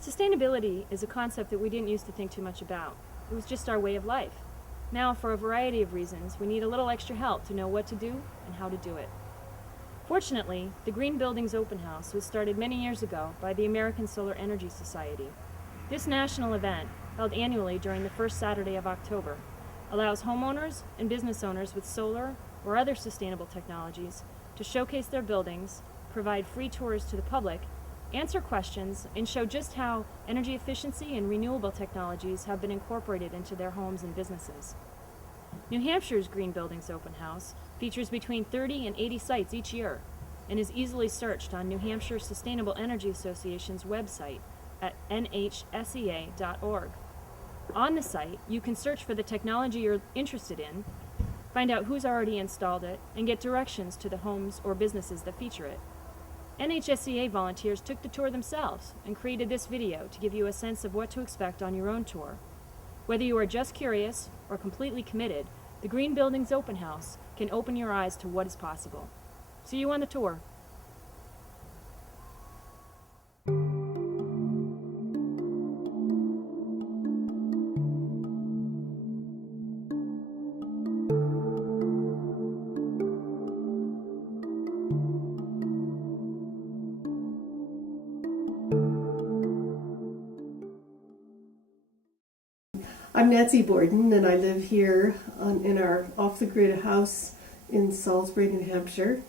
Sustainability is a concept that we didn't used to think too much about. It was just our way of life. Now, for a variety of reasons, we need a little extra help to know what to do and how to do it. Fortunately, the Green Buildings Open House was started many years ago by the American Solar Energy Society. This national event, held annually during the first Saturday of October, allows homeowners and business owners with solar or other sustainable technologies to showcase their buildings, provide free tours to the public, answer questions, and show just how energy efficiency and renewable technologies have been incorporated into their homes and businesses. New Hampshire's Green Buildings Open House features between 30 and 80 sites each year and is easily searched on New Hampshire Sustainable Energy Association's website at NHSEA.org. On the site, you can search for the technology you're interested in, find out who's already installed it, and get directions to the homes or businesses that feature it. NHSEA volunteers took the tour themselves and created this video to give you a sense of what to expect on your own tour. Whether you are just curious or completely committed, the Green Buildings Open House can open your eyes to what is possible. See you on the tour. I'm Nancy Borden, and I live here in our off-the-grid house in Salisbury, New Hampshire.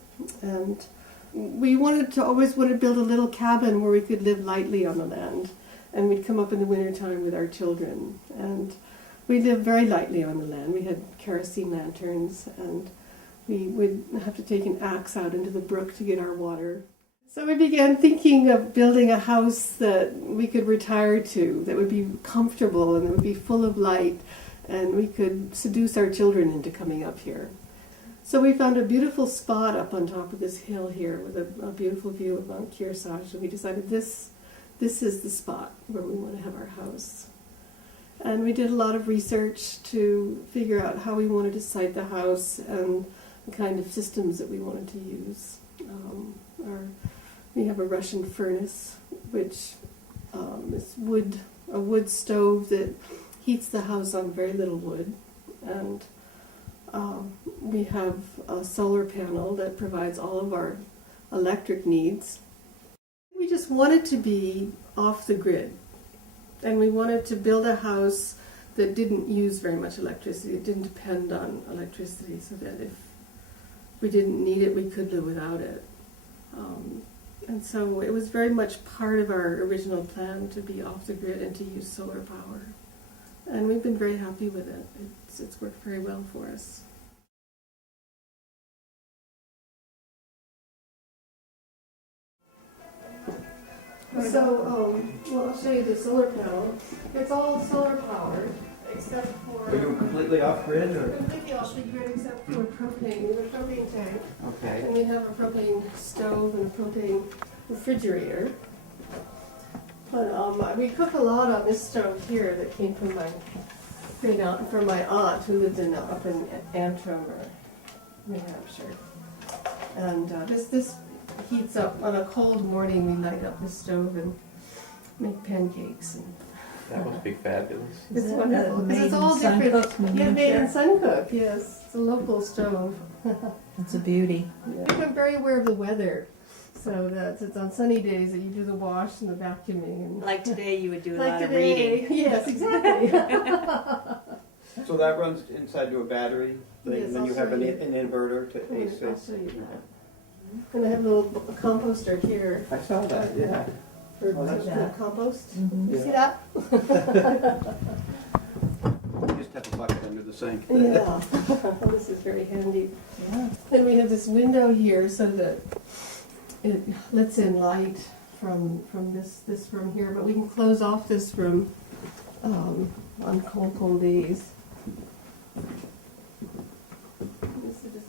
And we always wanted to build a little cabin where we could live lightly on the land. And we'd come up in the wintertime with our children. And we lived very lightly on the land. We had kerosene lanterns, and we would have to take an axe out into the brook to get our water. So we began thinking of building a house that we could retire to, that would be comfortable and that would be full of light, and we could seduce our children into coming up here. So we found a beautiful spot up on top of this hill here with a beautiful view of Mount Kearsarge, and we decided this is the spot where we want to have our house. And we did a lot of research to figure out how we wanted to site the house and the kind of systems that we wanted to use. We have a Russian furnace, which is a wood stove that heats the house on very little wood. And we have a solar panel that provides all of our electric needs. We just wanted to be off the grid. And we wanted to build a house that didn't use very much electricity. It didn't depend on electricity, so that if we didn't need it, we could live without it. And so it was very much part of our original plan to be off the grid and to use solar power. And we've been very happy with it. It's worked very well for us. So, I'll show you the solar panel. It's all solar powered, except for... Are you completely off-grid? Or? Completely off-grid, except for propane. We have a propane tank. Okay. And we have a propane stove and a propane refrigerator. But we cook a lot on this stove here that came from my aunt who lived up in Andover, New Hampshire. And this heats up. On a cold morning, we light up this stove and make pancakes. And That must be fabulous. it's wonderful because it's all different. Yeah, made in Suncook. Yes, it's a local stove. It's a beauty. Yeah. I'm very aware of the weather, so that it's on sunny days that you do the wash and the vacuuming. And Like today, you would do a like lot today. of reading. Yes, exactly. So that runs inside to a battery thing, Yes, and then I'll you have show an you. inverter to AC. I'll show you that. And I have a little composter here. I saw that, yeah. For Oh, that's the compost. You Yeah. see that? You just have a bucket under the sink. Yeah. Oh, this is very handy. Yeah. Then we have this window here so that it lets in light from this room here, but we can close off this room on cold days.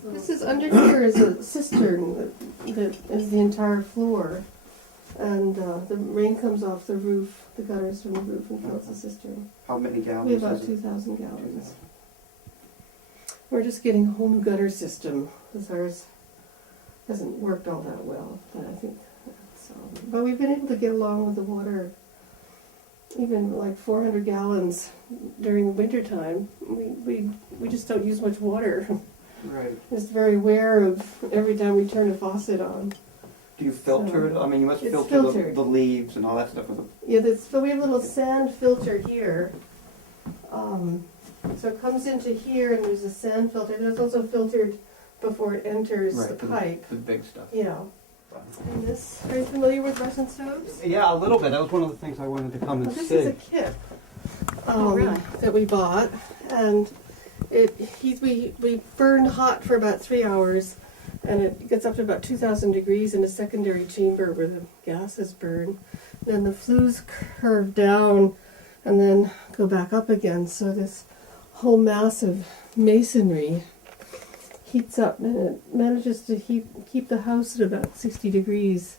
This is under here is a cistern that is the entire floor, and the rain comes off the roof, the gutters from the roof, and fills the cistern. How many gallons? We have about is it? 2,000 gallons. We're just getting a home gutter system because ours hasn't worked all that well, but I think so. But we've been able to get along with the water even like 400 gallons during the winter time. We just don't use much water. Right. Just very aware of every time we turn a faucet on. Do you filter it? I mean, you must It's filter filtered. the leaves and all that stuff with a... Yeah, so we have a little sand filter here. So it comes into here and there's a sand filter. But it's also filtered before it enters the pipe. The big stuff. Yeah. And this, are you familiar with Russian stoves? Yeah, a little bit. That was one of the things I wanted to come and Well, this see. is a kit really? that we bought, and we burned hot for about 3 hours, and it gets up to about 2,000 degrees in a secondary chamber where the gases burn. Then the flues curve down and then go back up again. So this whole mass of masonry heats up, and it manages to keep the house at about 60 degrees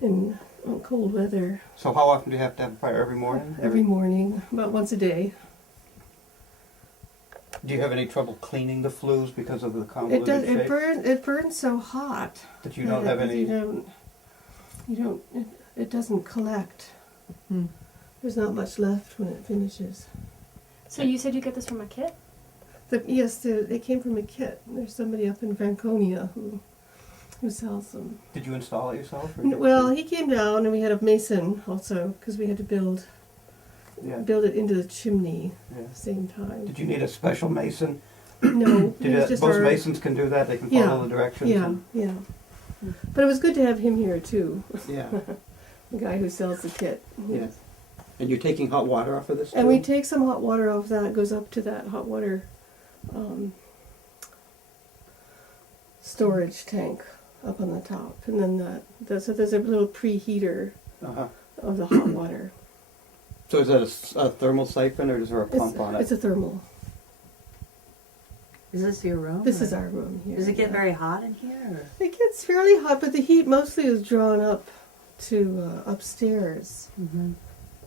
in cold weather. So how often do you have to have a fire? Every morning? Every morning, about once a day. Do you have any trouble cleaning the flues because of the It convoluted does. shape? It burns so hot That you don't have any... You don't. It doesn't collect. Hmm. There's not much left when it finishes. So you said you get this from a kit? It came from a kit. There's somebody up in Franconia who sells them. Did you install it yourself? Or Well, he came down and we had a mason also because we had to build Yeah. it into the chimney Yeah. at the same time. Did you need a special mason? No, it was just Most our, masons can do that. They can follow Yeah, the directions. yeah, and- yeah. But it was good to have him here too, yeah. the guy who sells the kit. Yeah. And you're taking hot water off of this And too? we take some hot water off that. It goes up to that hot water storage tank up on the top, and then so there's a little preheater Uh-huh. of the hot water. So is that a thermal siphon or is there a pump on It's it? a thermal. Is this your room? This or- is our room here. Does it get yeah. very hot in here? Or? It gets fairly hot, but the heat mostly is drawn up to upstairs, Mm-hmm.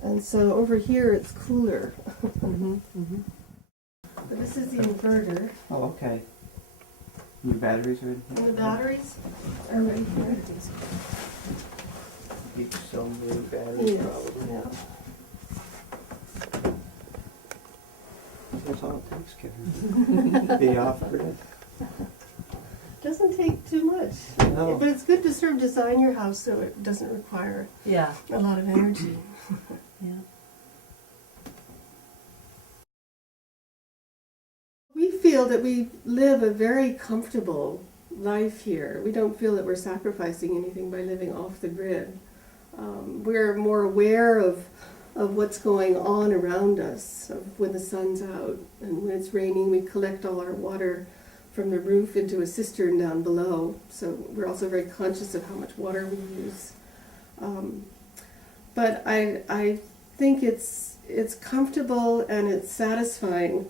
and so over here it's cooler. Mm-hmm. Mm-hmm. But this is the inverter, Oh, okay. Your batteries are in and here? the batteries are right here. Each cell new batteries Yes, probably. yeah. That's all it takes, Karen. Be off grid. Doesn't take too much. No. But it's good to sort of design your house so it doesn't require Yeah. a lot of energy. Yeah. We feel that we live a very comfortable life here. We don't feel that we're sacrificing anything by living off the grid. We're more aware of what's going on around us, of when the sun's out, and when it's raining we collect all our water from the roof into a cistern down below. So we're also very conscious of how much water we use. But I think it's comfortable and it's satisfying,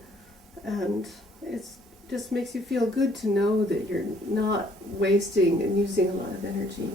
and it just makes you feel good to know that you're not wasting and using a lot of energy.